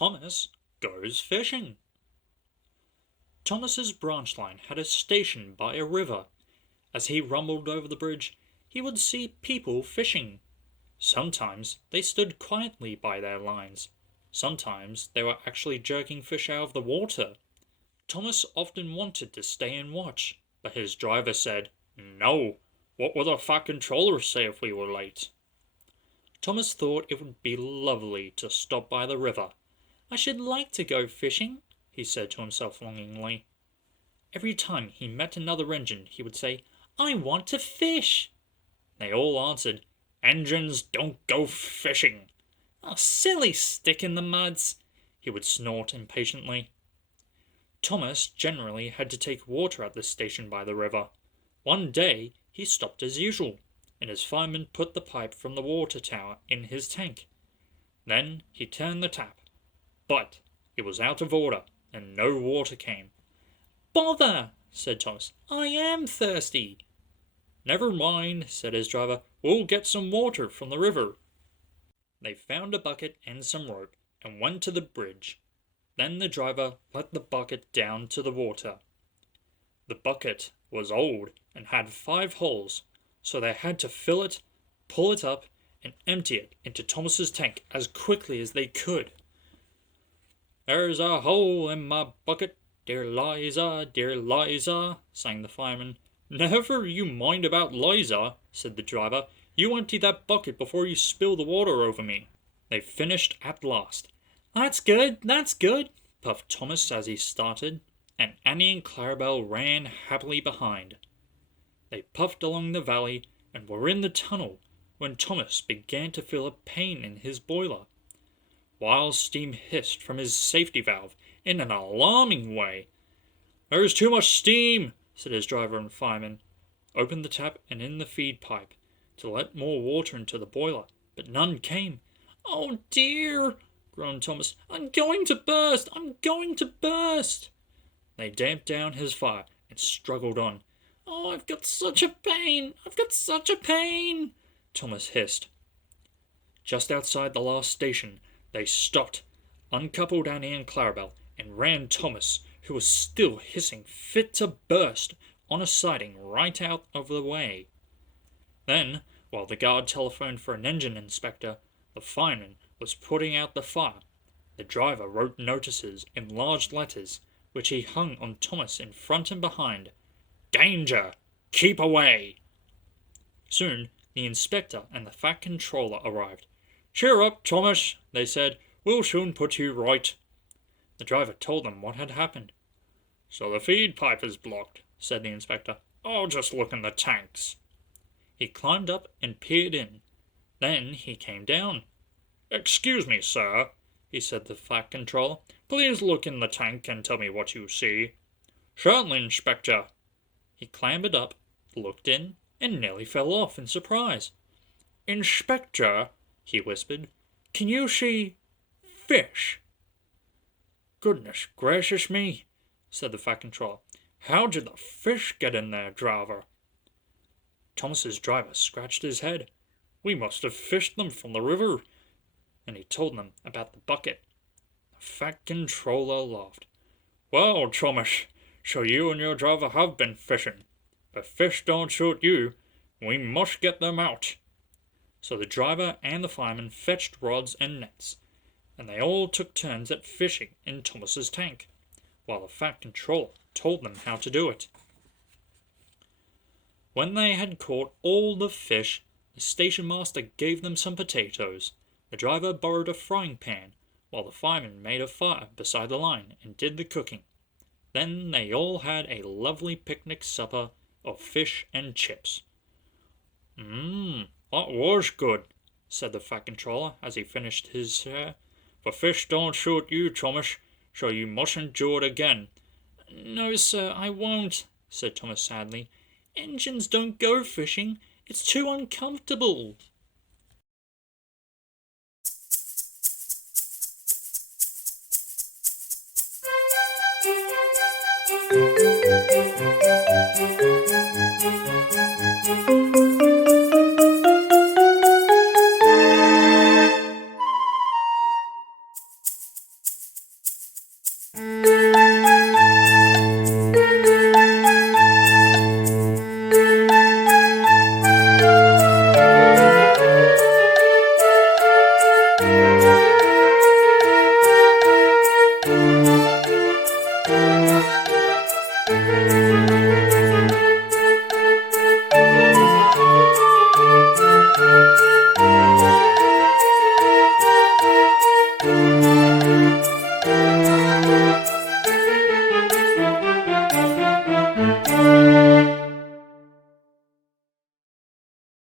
Thomas Goes Fishing. Thomas's branch line had a station by a river. As he rumbled over the bridge, he would see people fishing. Sometimes they stood quietly by their lines. Sometimes they were actually jerking fish out of the water. Thomas often wanted to stay and watch, but his driver said, "No, what would the Fat Controller say if we were late?" Thomas thought it would be lovely to stop by the river. "I should like to go fishing," he said to himself longingly. Every time he met another engine, he would say, "I want to fish." They all answered, "Engines don't go fishing." "Oh, silly stick in the muds," he would snort impatiently. Thomas generally had to take water at the station by the river. One day he stopped as usual, and his fireman put the pipe from the water tower in his tank. Then he turned the tap, but it was out of order, and no water came. "Bother!" said Thomas. "I am thirsty." "Never mind," said his driver. "We'll get some water from the river." They found a bucket and some rope, and went to the bridge. Then the driver let the bucket down to the water. The bucket was old and had 5 holes, so they had to fill it, pull it up, and empty it into Thomas's tank as quickly as they could. "There's a hole in my bucket, dear Liza," sang the fireman. "Never you mind about Liza," said the driver. "You empty that bucket before you spill the water over me." They finished at last. That's good," puffed Thomas as he started, and Annie and Clarabelle ran happily behind. They puffed along the valley and were in the tunnel when Thomas began to feel a pain in his boiler. While steam hissed from his safety valve in an alarming way. "There's too much steam," said his driver and fireman. Opened the tap and in the feed pipe to let more water into the boiler, but none came. "Oh dear," groaned Thomas. I'm going to burst. They damped down his fire and struggled on. "Oh, I've got such a pain, Thomas hissed. Just outside the last station, they stopped, uncoupled Annie and Clarabelle, and ran Thomas, who was still hissing fit to burst, on a siding right out of the way. Then, while the guard telephoned for an engine inspector, the fireman was putting out the fire. The driver wrote notices in large letters, which he hung on Thomas in front and behind. "Danger! Keep away!" Soon the inspector and the Fat Controller arrived. "Cheer up, Thomas," they said. "We'll soon put you right." The driver told them what had happened. "So the feed pipe is blocked," said the inspector. "I'll just look in the tanks." He climbed up and peered in. Then he came down. "Excuse me, sir," he said to the Fat Controller. "Please look in the tank and tell me what you see." "Certainly, Inspector." He clambered up, looked in, and nearly fell off in surprise. "Inspector," he whispered, "can you see fish?" "Goodness gracious me," said the Fat Controller. "How did the fish get in there, driver?" Thomas's driver scratched his head. "We must have fished them from the river," and he told them about the bucket. The Fat Controller laughed. "Well, Thomas, so you and your driver have been fishing. But fish don't suit you. We must get them out." So the driver and the fireman fetched rods and nets, and they all took turns at fishing in Thomas's tank, while the Fat Controller told them how to do it. When they had caught all the fish, the station master gave them some potatoes. The driver borrowed a frying pan, while the fireman made a fire beside the line and did the cooking. Then they all had a lovely picnic supper of fish and chips. That was good," said the Fat Controller as he finished his share. "The fish don't suit you, Thomas, so you mustn't do it again." "No, sir, I won't," said Thomas sadly. "Engines don't go fishing. It's too uncomfortable."